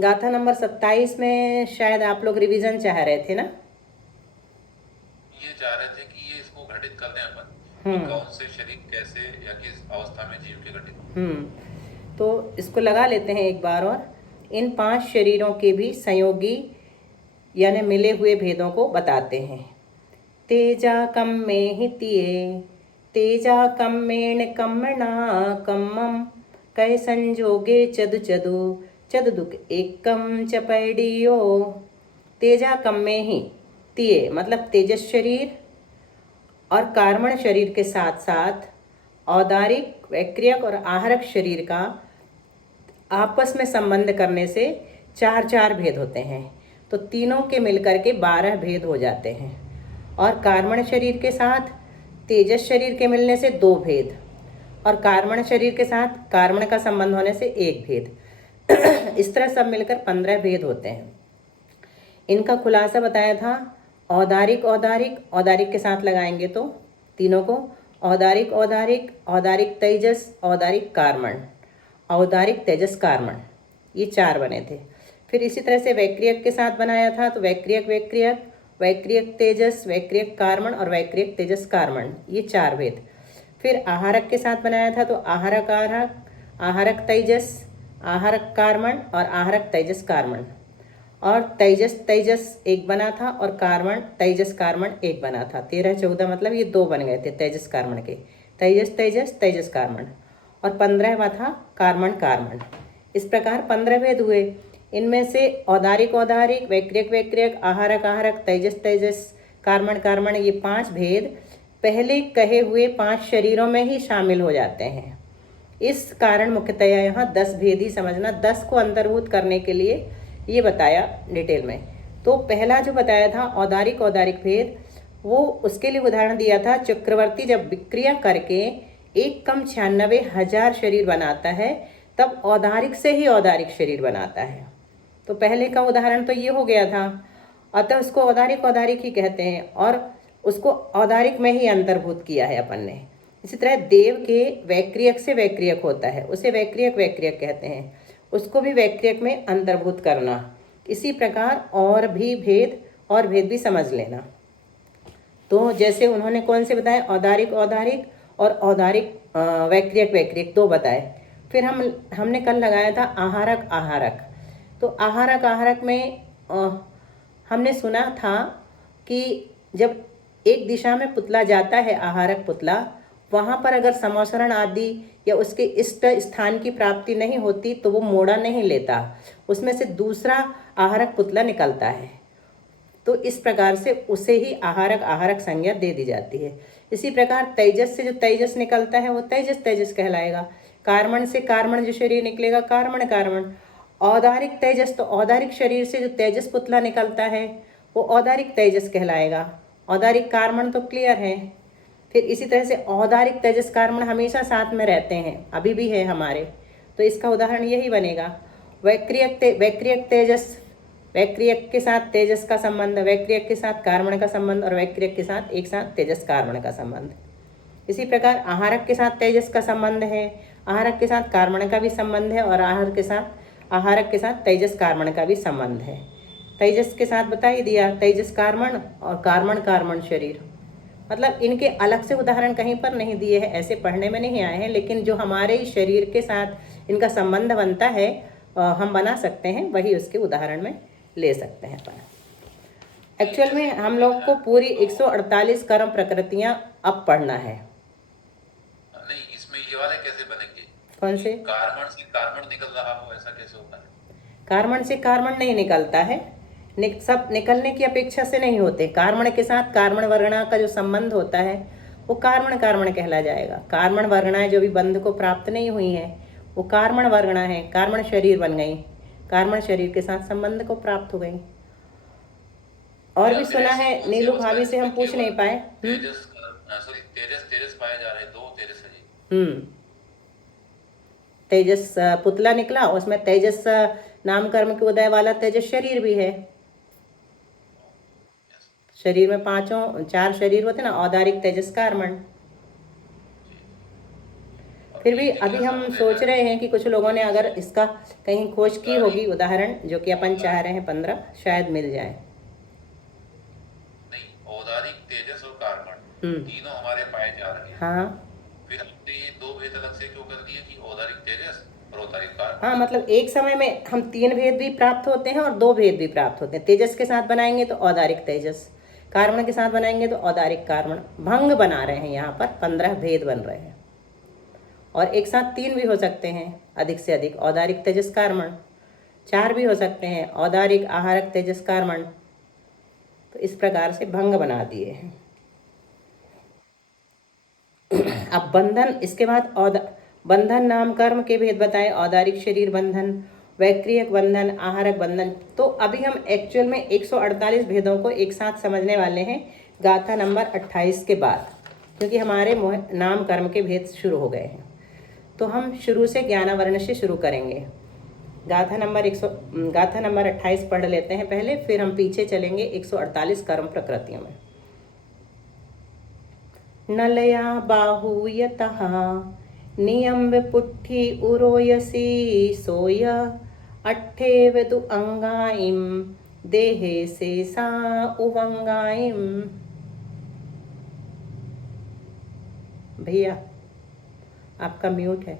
गाथा नंबर 27 में शायद आप लोग रिवीजन चाह रहे थे ना। ये चाह रहे थे कि ये इसको घटित कर दें अपन, कि हम्म। कौन से शरीर कैसे या किस अवस्था में जीव के घटित हों। तो इसको लगा लेते हैं एक बार और। इन 5 शरीरों के भी संयोगी यानी मिले हुए भेदों को बताते हैं। तेजा कम में ही तिये, तेजा कम्मेण कम्मणा कम्मम, कै संजोगे चदु चदु, चदु दुख एकम चपैडियो। तेजा कम में ही तिये मतलब तेजस शरीर और कार्मण शरीर के साथ साथ औदारिक, वैक्रियक और आहरक शरीर का आपस में संबंध करने से 4 भेद होते हैं। तो तीनों के मिलकर के 12 भेद हो जाते हैं। और कार्मण शरीर के साथ तेजस शरीर के मिलने से 2 भेद, और कार्मण शरीर के साथ कार्मण का संबंध होने से 1 भेद। इस तरह सब मिलकर 15 भेद होते हैं। इनका खुलासा बताया था। औदारिक औदारिक औदारिक के साथ लगाएंगे तो तीनों को औदारिक औदारिक औदारिक तेजस औदारिक कार्मण, औदारिक तेजस कार्मण, ये 4 बने थे। फिर इसी तरह से वैक्रियक के साथ बनाया था तो वैक्रियक वैक्रियक, वैक्रियक तेजस, वैक्रियक कार्मण और वैक्रियक तेजस कार्मण, ये 4 भेद। फिर आहारक के साथ बनाया था तो आहारक आहारक, आहारक तेजस, आहारक कार्मण और आहारक तेजस कार्मण। और तेजस तेजस एक बना था और कार्मण तेजस कार्मण एक बना था। 13 14 मतलब ये 2 बन गए थे तेजस कार्मण के, तेजस तेजस तेजस कार्मण। और 15वां था कार्मण कार्मण। इस प्रकार 15 भेद हुए। इनमें से औदारिक औदारिक, वैक्रियक वैक्रियक, आहारक आहारक, तेजस तेजस, कार्मण कार्मण, ये 5 भेद पहले कहे हुए 5 शरीरों में ही शामिल हो जाते हैं। इस कारण मुख्यतया यहाँ 10 भेद ही समझना, 10 को अंतर्भूत करने के लिए ये बताया डिटेल में। तो पहला जो बताया था औदारिक औदारिक भेद, वो उसके लिए उदाहरण दिया था चक्रवर्ती जब विक्रिया करके 1,96,000 शरीर बनाता है तब औदारिक से ही औदारिक शरीर बनाता है। तो पहले का उदाहरण तो ये हो गया था, अतः उसको औदारिक औदारिक ही कहते हैं और उसको औदारिक में ही अंतर्भूत किया है अपन ने। इसी तरह देव के वैक्रियक से वैक्रियक होता है, उसे वैक्रियक वैक्रियक कहते हैं, उसको भी वैक्रियक में अंतर्भूत करना। इसी प्रकार और भेद भी समझ लेना। तो जैसे उन्होंने कौन से बताए, औदारिक औदारिक और औदारिक वैक्रियक वैक्रियक 2 बताए। फिर हमने कल लगाया था आहारक आहारक। तो आहारक आहारक में हमने सुना था कि जब एक दिशा में पुतला जाता है, आहारक पुतला, वहाँ पर अगर समौसरण आदि या उसके इष्ट स्थान की प्राप्ति नहीं होती तो वो मोड़ा नहीं लेता, उसमें से दूसरा आहारक पुतला निकलता है। तो इस प्रकार से उसे ही आहारक आहारक संज्ञा दे दी जाती है। इसी प्रकार तेजस से जो तेजस निकलता है वो तेजस तेजस कहलाएगा। कार्मण से कार्मण जो शरीर निकलेगा कार्मण कार्मण। औदारिक तेजस तो औदारिक शरीर से जो तेजस पुतला निकलता है वो औदारिक तेजस कहलाएगा। औदारिक कार्मण तो क्लियर है। फिर इसी तरह से औदारिक तेजस कार्मण हमेशा साथ में रहते हैं, अभी भी है हमारे, तो इसका उदाहरण यही बनेगा। वैक्रियक तेजस, वैक्रियक के साथ तेजस का संबंध, वैक्रियक के साथ कार्मण का संबंध और वैक्रियक के साथ एक साथ तेजस कार्मण का संबंध। इसी प्रकार आहारक के साथ तेजस का संबंध है, आहारक के साथ कार्मण का भी संबंध है और आहारक के साथ तेजस कार्मण का भी संबंध है। तेजस के साथ बता ही दिया, तेजस कार्मण और कार्मण कार्मण शरीर। मतलब इनके अलग से उदाहरण कहीं पर नहीं दिए हैं, ऐसे पढ़ने में नहीं आए हैं, लेकिन जो हमारे शरीर के साथ इनका संबंध बनता है हम बना सकते हैं, वही उसके उदाहरण में ले सकते हैं अपन। नहीं, एक्चुअल में जैसे हम हमने लोग देखा को पूरी तो 148 कर्म प्रकृतियां अब पढ़ना है। नहीं, इसमें ये वाले कैसे बनेंगे कौन कि से? कार्बन से कार्बन निकल रहा हो, ऐसा कैसे होता है? कार्बन से कार्बन नहीं निकलता है, सब निकलने की अपेक्षा से नहीं होते। कार्बन के साथ कार्बन वर्णा का जो संबंध होता है वो कार्बन कार्बन कहला जाएगा। कार्बन वर्णाएं जो भी बंध को प्राप्त नहीं हुई हैं वो कार्बन वर्णा है, कार्बन शरीर बन गई, कार्बन शरीर के साथ संबंध को प्राप्त हो गई। और या भी फिर सुना ऐसी है, कौन सी नीलू अवस्था है भाभी से हम जिसमें पूछ नहीं केवल पाए। तेजस, सॉरी, तेजस तेजस पाए जा रहे हैं, दो तेजस है जी? हम्म। तेजस पुतला निकला, उसमें तेजस नाम कर्म के उदय वाला तेजस शरीर भी है। शरीर में 4 शरीर होते ना, औदारिक तेजस कार्मण। फिर भी अभी हम सोच रहे हैं कि कुछ लोगों ने अगर इसका कहीं खोज की होगी उदाहरण, जो कि अपन चाह रहे हैं 15 शायद मिल जाए। नहीं, औदारिक, तेजस और कार्बन हम्म। तीनों हमारे पाए जा रहे हैं। हाँ फिर हमने ये दो भेद अलग से क्यों कर दिए कि औदारिक तेजस और औदारिक कार्बन? हाँ, मतलब एक समय में हम 3 भेद भी प्राप्त होते हैं और 2 भेद भी प्राप्त होते हैं। तेजस के साथ बनाएंगे तो औदारिक तेजस, कार्बन के साथ बनाएंगे तो औदारिक कार्बन। भंग बना रहे हैं, यहाँ पर 15 भेद बन रहे हैं और एक साथ 3 भी हो सकते हैं, अधिक से अधिक औदारिक तेजस कार्बन। 4 भी हो सकते हैं, औदारिक आहारक तेजस कार्बन। तो इस प्रकार से भंग बना दिए हैं। अब बंधन, इसके बाद बंधन नाम कर्म के भेद बताएं। औदारिक शरीर बंधन, वैक्रियक बंधन, आहारक बंधन। तो अभी हम एक्चुअल में 148 भेदों को एक साथ समझने वाले हैं गाथा नंबर 28 के बाद, क्योंकि हमारे नाम कर्म के भेद शुरू हो गए हैं। तो हम शुरू से ज्ञानावरण से शुरू करेंगे। गाथा नंबर 28 पढ़ लेते हैं पहले, फिर हम पीछे चलेंगे 148 कर्म प्रकृतियों में। नलया बाहूयतः नियम्ब पुट्ठी उरोयसी सोय अट्ठेव तु अंगाइम देहे से सा उवंगाइम। भैया आपका म्यूट है।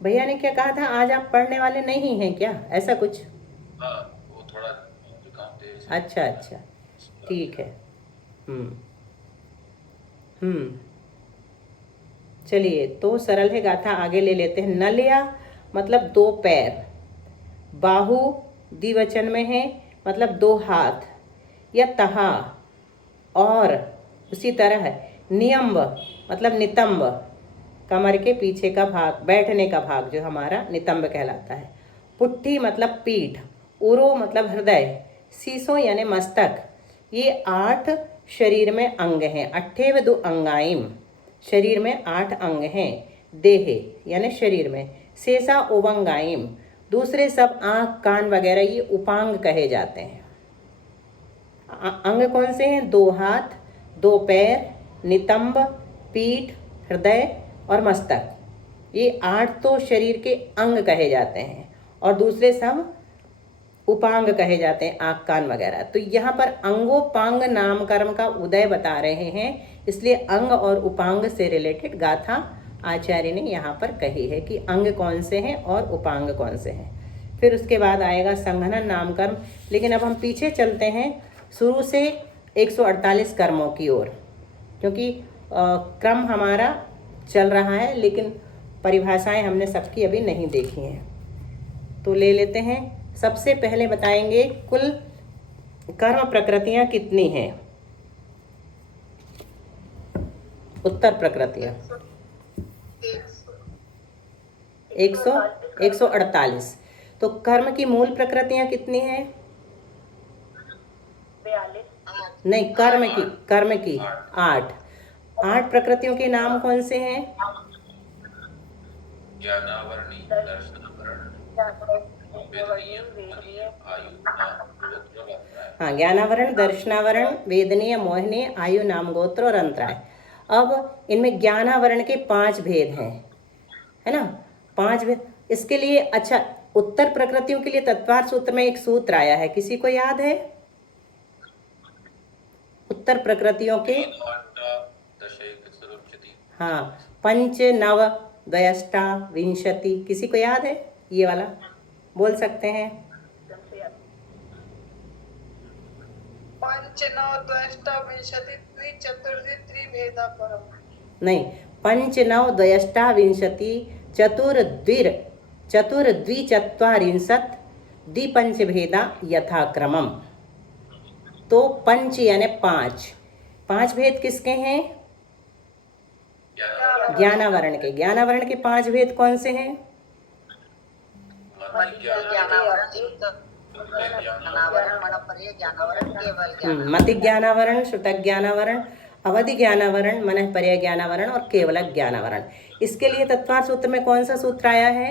भैया ने क्या कहा था, आज आप पढ़ने वाले नहीं हैं क्या, ऐसा कुछ? हाँ, वो थोड़ा जुकाम तेज से। अच्छा अच्छा, ठीक है। चलिए, तो सरल है गाथा, आगे ले लेते हैं। नलिया मतलब 2 पैर, बाहु द्विवचन में है मतलब 2 हाथ, या तहा और उसी तरह नियम्ब मतलब नितंब, कमर के पीछे का भाग, बैठने का भाग जो हमारा नितंब कहलाता है। पुट्ठी मतलब पीठ, उरो मतलब हृदय, सीसो यानी मस्तक। ये 8 शरीर में अंग हैं। अट्ठेव दु अंगाइम, शरीर में 8 अंग हैं। देहे यानी शरीर में, शेषा उवंगाइम, दूसरे सब आँख कान वगैरह ये उपांग कहे जाते हैं। अंग कौन से हैं? 2 हाथ, 2 पैर, नितंब, पीठ, हृदय और मस्तक। ये 8 तो शरीर के अंग कहे जाते हैं और दूसरे सब उपांग कहे जाते हैं, आँख कान वगैरह। तो यहाँ पर अंगोपांग नाम कर्म का उदय बता रहे हैं, इसलिए अंग और उपांग से रिलेटेड गाथा आचार्य ने यहाँ पर कही है कि अंग कौन से हैं और उपांग कौन से हैं। फिर उसके बाद आएगा संघनन नाम कर्म। लेकिन अब हम पीछे चलते हैं शुरू से 148 कर्मों की ओर, क्योंकि क्रम हमारा चल रहा है, लेकिन परिभाषाएं हमने सबकी अभी नहीं देखी हैं। तो ले लेते हैं। सबसे पहले बताएंगे कुल कर्म प्रकृतियां कितनी हैं। उत्तर प्रकृतियां 148। तो कर्म की मूल प्रकृतियां कितनी हैं? 42। नहीं, कर्म की 8। 8 प्रकृतियों के नाम कौन से हैं? ज्ञानावरणी, दर्शनावरण, वेदनीय, मोहनीय, आयु, नाम, गोत्र, अभिप्राय। हाँ, ज्ञानावरण, दर्शनावरण, वेदनीय, मोहनीय, आयु, नाम, गोत्र और अंतराय। अब इनमें ज्ञानावरण के 5 भेद हैं, है ना? 5 भेद। इसके लिए अच्छा, उत्तर प्रकृतियों के लिए तत्वार सूत्र में एक सूत्र आया है, किसी को याद है? उत्तर प्रकृतियों के, हाँ, 5 9 द्वयष्टा विंशति, किसी को याद है? ये वाला बोल सकते हैं? 5 9 द्वष्टा विंशति चतुर्दि त्रिभेदा परम। नहीं, 5 9 द्वयष्टा विंशति चतुर्द्विचत्वारिंशत् द्विपंचभेदा यथाक्रमम। तो पंच यानी 5 भेद किसके हैं? ज्ञानावरण के। ज्ञानावरण के 5 भेद कौन से हैं? मति ज्ञानावरण, श्रुत ज्ञानावरण, अवधि ज्ञानावरण, मनः पर्याय ज्ञानावरण और केवल ज्ञानावरण। इसके लिए तत्वार्थ सूत्र में कौन सा सूत्र आया है?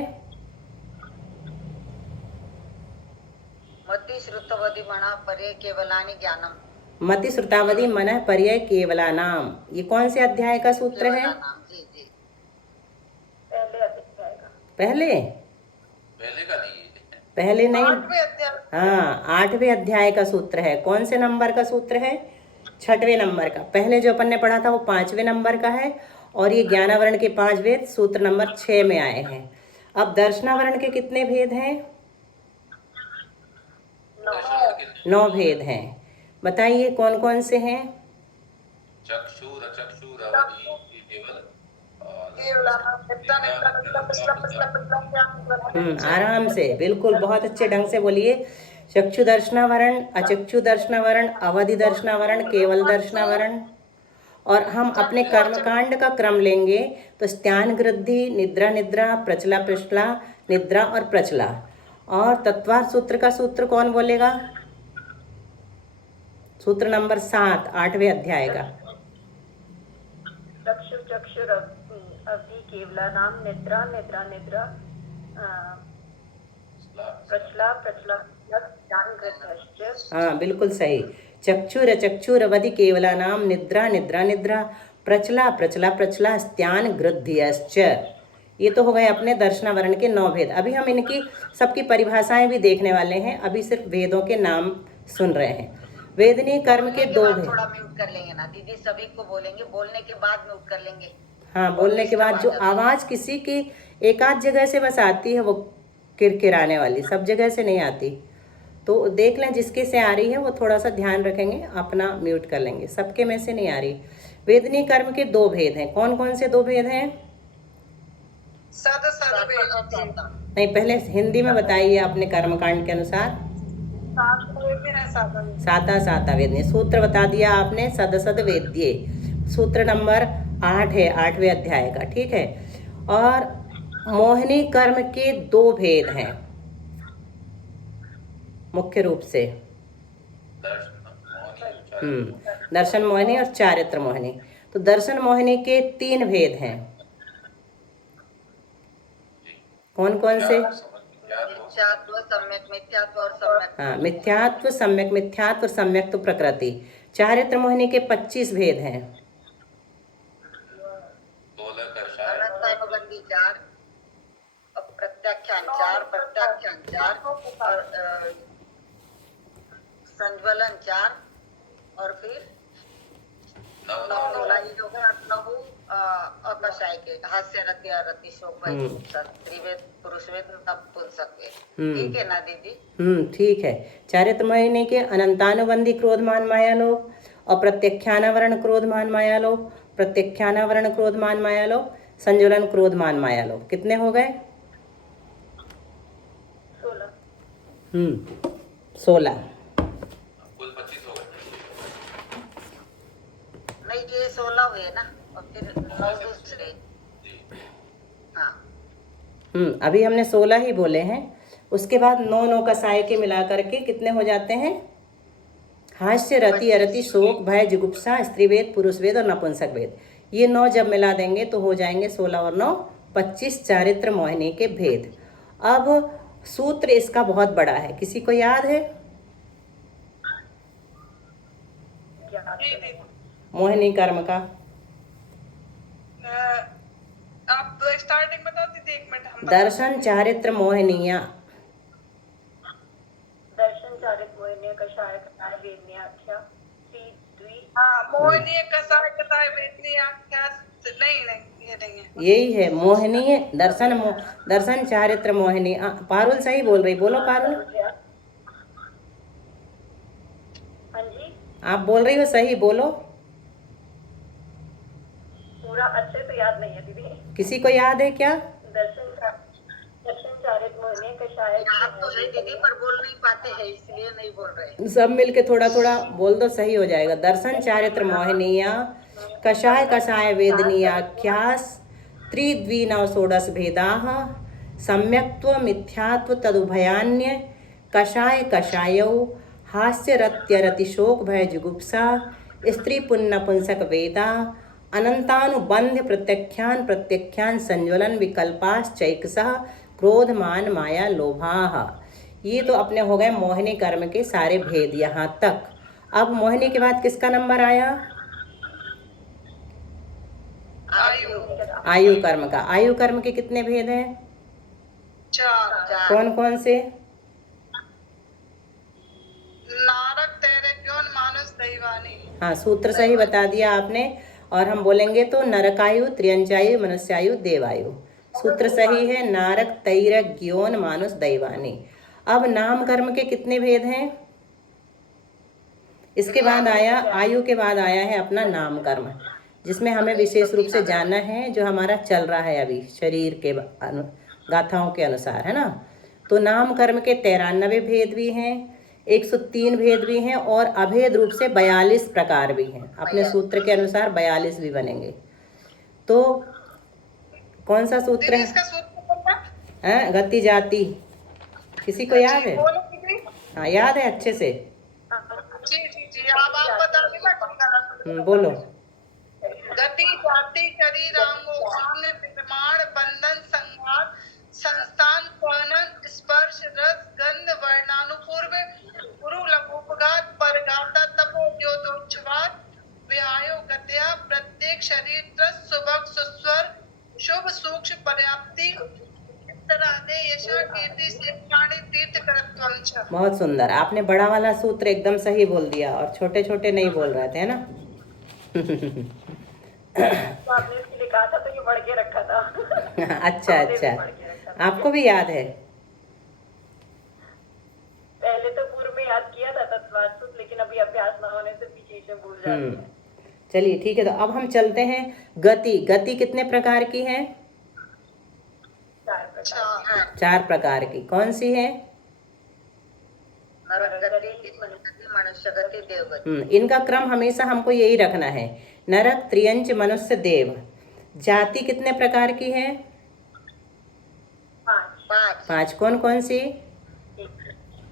मति श्रुतवधि मना पर्याय केवलानि ज्ञानम। मति श्रुतावधि मनः पर्याय केवलानाम, ये कौन से अध्याय का सूत्र है? केवलानाम, जी जी, पहले अध्याय का। पहले पहले का नहीं है। पहले नहीं, 8वें अध्याय। हाँ 8वें अध्याय का सूत्र है। कौन से नंबर का सूत्र है? 6वें नंबर का। पहले जो अपन ने पढ़ा था वो 5वें नंबर का है, और ये ज्ञानावरण के 5 भेद सूत्र नंबर 6 में आए हैं। अब दर्शनावरण के कितने भेद हैं? 9 भेद हैं। बताइए कौन कौन से हैं? चक्षुर अचक्षुर अवधि केवल आराम से, बिल्कुल बहुत अच्छे ढंग से बोलिए। चक्षु दर्शनावरण, अचक्षु दर्शनावरण, अवधि दर्शनावरण, केवल दर्शनावरण। और हम अपने कर्मकांड का क्रम लेंगे तो स्त्यान गृद्धि, निद्रा निद्रा, प्रचला प्रचला, निद्रा और प्रचला। और तत्वार्थ सूत्र का सूत्र कौन बोलेगा? सूत्र नंबर 7 8वें अध्याय का। चक्षु चक्षुर अवधि केवलानाम, निद्रा निद्रा निद्रा, प्रचला प्रचला, ज्ञान गृह्यश्च। हाँ बिल्कुल सही। चक्षुर चक्षुर अवधि केवलानाम, निद्रा निद्रा निद्रा, प्रचला प्रचला प्रचला, स्त्यान गृध्यश्च। ये तो हो गए अपने दर्शनावरण के 9 भेद। अभी हम इनकी सबकी परिभाषाएं भी देखने वाले हैं, अभी सिर्फ वेदों के नाम सुन रहे हैं। वेदनीय कर्म के 2 भेद। थोड़ा म्यूट कर लेंगे ना दीदी, सभी को बोलेंगे, बोलने के बाद म्यूट कर लेंगे। हाँ, बोलने के बाद जो आवाज किसी की एक आध जगह से बस आती है, वो किरकिराने वाली, सब जगह से नहीं आती। तो देख लें जिसके से आ रही है वो थोड़ा सा ध्यान रखेंगे, अपना म्यूट कर लेंगे। सबके में से नहीं आ रही। वेदनीय कर्म के 2 भेद हैं। कौन कौन से 2 भेद हैं? सादा सादा भेद। नहीं, पहले हिंदी में बताइए अपने कर्मकांड के अनुसार। साता साता वेदनीय सूत्र बता दिया आपने, सद सद वेद्य सूत्र नंबर 8 है 8वें अध्याय का, ठीक है। और मोहिनी कर्म के 2 भेद हैं मुख्य रूप से। दर्शन मोहिनी और चारित्र मोहिनी। तो दर्शन मोहिनी के 3 भेद हैं। कौन कौन से? मिथ्यात्व, सम्यक मिथ्यात्व और सम्यक। हाँ, मिथ्यात्व, सम्यक मिथ्यात्व और सम्यक तो प्रकृति। चारित्र मोहिनी के 25 भेद हैं। अनंतानुबंधी 4, प्रत्याख्यान 4, प्रत्याख्यान 4 और संज्वलन 4, और फिर 9 अकषाय के, हास्य रति अरति शोक त्रिवेद पुरुषवेद नपुंसक वेद। ठीक है ना दीदी? ठीक है। चारित्र मोहिनी के अनंतानुबंधी क्रोधमान माया लोभ और प्रत्यख्यानावरण क्रोधमान माया लोभ, प्रत्यख्यानावरण क्रोधमान माया लोभ, संजुलन क्रोधमान माया लोभ। कितने हो गए? 16। कुल 25 हो गए। नहीं, ये 16 हुए ना, और फिर 9 दूसरे। हाँ, अभी हमने 16 ही बोले हैं। उसके बाद 9 का साय के मिला करके कितने हो जाते हैं? हास्य रति अरति शोक भय जुगुप्सा, स्त्रीवेद पुरुषवेद और नपुंसक वेद। ये 9 जब मिला देंगे तो हो जाएंगे 16 और 9 25 चारित्र मोहिनी के भेद। अब सूत्र इसका बहुत बड़ा है, किसी को याद है? मोहिनी कर्म का आप स्टार्टिंग बता दीजिए, 1 मिनट हम दर्शन चारित्र मोहिनिया। दर्शन चारित्र मोहिनी कषाय कषाय वेदन्याख्या द्वि। मोहिनी कसाय वेदनी आख्या। नहीं, ये नहीं है। यही है मोहिनी दर्शन चारित्र मोहिनी। पारुल सही बोल रही, बोलो पारुल। हाँ जी, आप बोल रही हो, सही बोलो। पूरा अच्छे से याद नहीं है दीदी। किसी को याद है क्या? दर्शन चारित्र मोहिनी कषाय। याद तो है दीदी, पर बोल नहीं पाते हैं, इसलिए नहीं बोल रहे। सब मिलके थोड़ा थोड़ा बोल दो, सही हो जाएगा। दर्शन चारित्र मोहिनीया कषाय कषाय वेदनीयाख्यास त्रिद्विनव षोडश भेदाः सम्यक्त्व मिथ्यात्व तदुभयान्य कषाय कषायौ हास्य रत्यरति शोक भय जुगुप्सा स्त्री पुन्नपुंसक वेदा अनंतानुबंध प्रत्यख्यान प्रत्यख्यान संज्वलन विकल्पाश्चैकसः क्रोधमान माया लोभाः। ये तो अपने हो गए मोहिनी कर्म के सारे भेद यहाँ तक। अब मोहिनी के बाद किसका नंबर आया? आयु आयु कर्म का। आयु कर्म के कितने भेद हैं? 4 कौन कौन से? नारक तैरेक्योन मानुष दैवानी। हाँ, सूत्र सही बता दिया आपने। और हम बोलेंगे तो नरकायु, त्रियंचायु, मनुष्यायु, देवायु। सूत्र सही है, नारक तैरक ज्ञोन मानुष दैवानी। अब नाम कर्म के कितने भेद हैं? इसके बाद आया, आयु के बाद आया है अपना नाम कर्म, जिसमें हमें विशेष रूप से जानना है जो हमारा चल रहा है अभी शरीर के गाथाओं के अनुसार, है ना। तो नाम कर्म के 93 भेद भी हैं, 103 भेद भी हैं और अभेद रूप से 42 प्रकार भी हैं। अपने सूत्र के अनुसार 42 भी बनेंगे। तो कौन सा सूत्र दीदी है? इसका सूत्र क्या है? गति जाति, किसी को याद है? बोलो दीदी। हाँ, याद है अच्छे से? जी अब आप बता दीजिए। बोलो। गति जाति शरीर अंगों अंग निर्माण बंधन संघात संस्थान फनन स्पर्श रस गंध वर्णानुपूर्व गुरु लघुपघात परगाता तपो द्योतोच्छ्वास विहायो गत्या प्रत्येक शरीर त्रस सुभग सुस्वर शुभ सूक्ष्म पर्याप्ति उत्तरादे यशा कीर्ति शिक्षाणि तीर्थ करत्वं च। बहुत सुंदर, आपने बड़ा वाला सूत्र एकदम सही बोल दिया और छोटे छोटे नहीं बोल रहे थे, है ना। तो आपने इसके लिए कहा था तो ये बढ़ के रखा था। अच्छा अच्छा, आपको भी याद है? पहले तो पूर्व में याद किया था तत्वार्थ, लेकिन अभी अभ्यास न होने से पीछे से भूल जाते हैं। चलिए ठीक है, तो अब हम चलते हैं गति। गति कितने प्रकार की है? 4 प्रकार। 4 प्रकार की। कौन सी है? नरक गति, मनुष्य गति, देव गति। इनका क्रम हमेशा हमको यही रखना है, नरक, त्रियंच, मनुष्य, देव। जाति कितने प्रकार की है? 5। कौन कौन सी?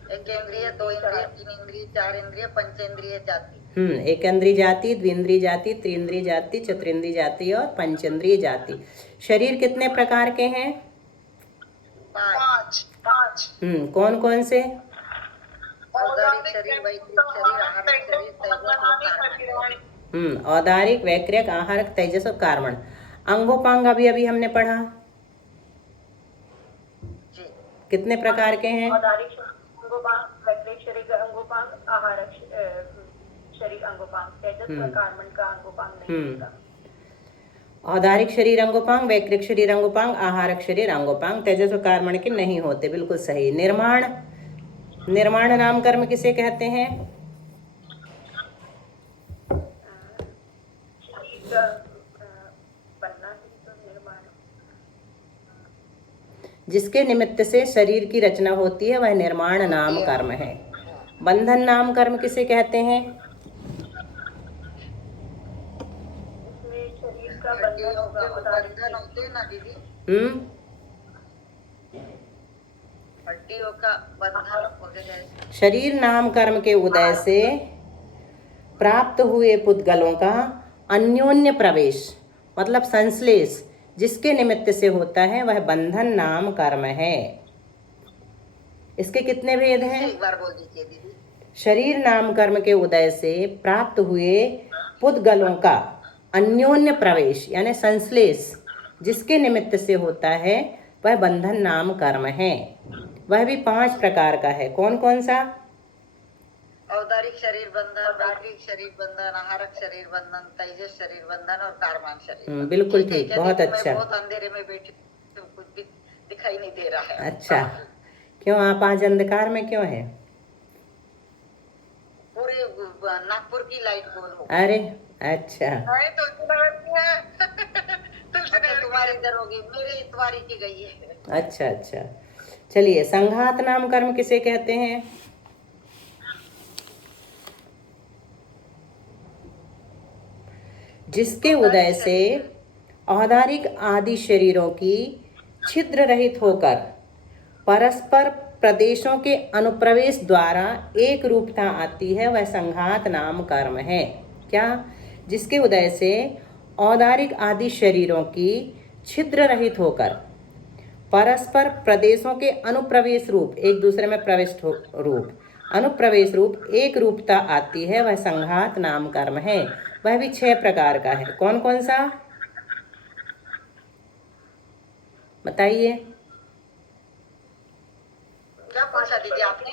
1 इंद्रिय, 2 इंद्रिय, 3 इंद्रिय, 4 इंद्रिय, पंचेंद्रिय जाति। एक इंद्रिय जाति, द्विंद्रिय जाति, त्रिंद्रिय जाति, चतुरिंद्रिय जाति और पंचेंद्रिय जाति। शरीर कितने प्रकार के हैं? 5 कौन कौन से? औदारिक शरीर, वैदिक शरीर, आहारिक शरीर, तेजस और कार्बन। औदारिक, वैक्रिक, आहारक, तेजस और कार्बन। अंगोपांग अभी अभी हमने पढ़ा, जी। कितने प्रकार के हैं? औदारिक अंगोपांग, वैक्रिक शरीर अंगोपांग, आहारक शरीर अंगोपांग, तेजस और कार्बन का अंगोपांग नहीं होता। औदारिक शरीर अंगोपांग, वैक्रिक शरीर अंगोपांग, आहारक शरीर अंगोपांग, तेजस और कार्बन के नहीं होते, बिल्कुल सही। निर्माण, निर्माण नाम कर्म किसे कहते हैं? जिसके निमित्त से शरीर की रचना होती है वह निर्माण नाम कर्म है। बंधन नाम कर्म किसे कहते हैं? शरीर का बंधन होते हैं ना दीदी, हड्डियों का बंधन वगैरह। शरीर नाम कर्म के उदय से प्राप्त हुए पुद्गलों का अन्योन्य प्रवेश मतलब संश्लेष जिसके निमित्त से होता है वह बंधन नाम कर्म है। इसके कितने भेद हैं? एक बार बोल दीजिए दीदी। शरीर नाम कर्म के उदय से प्राप्त हुए पुद्गलों का अन्योन्य प्रवेश यानी संश्लेष जिसके निमित्त से होता है वह बंधन नाम कर्म है। वह भी 5 प्रकार का है। कौन कौन सा? औदारिक शरीर बंधन, वैक्रिक शरीर बंधन, आहारक शरीर बंधन, तेजस शरीर बंधन और कार्बन शरीर। बिल्कुल ठीक, बहुत अच्छा। मैं बहुत अंधेरे में बैठी तो कुछ भी दिखाई नहीं दे रहा है। अच्छा, क्यों आप आज अंधकार में क्यों है? पूरे नागपुर की लाइट गोल हो। अरे अच्छा, तुम्हारे इधर होगी, मेरे इतवारी की गई है। अच्छा अच्छा। चलिए, संघात नाम कर्म किसे कहते हैं? जिसके उदय से औदारिक आदि शरीरों की छिद्र रहित होकर परस्पर प्रदेशों के अनुप्रवेश द्वारा एक रूपता आती है वह संघात नाम कर्म है। क्या? जिसके उदय से औदारिक आदि शरीरों की छिद्र रहित होकर परस्पर प्रदेशों के अनुप्रवेश रूप, एक दूसरे में प्रविष्ट रूप, अनुप्रवेश रूप एक रूपता आती है, वह संघात नाम कर्म है। वह भी 6 प्रकार का है। कौन कौन सा बताइए? क्या पूछा दीदी आपने?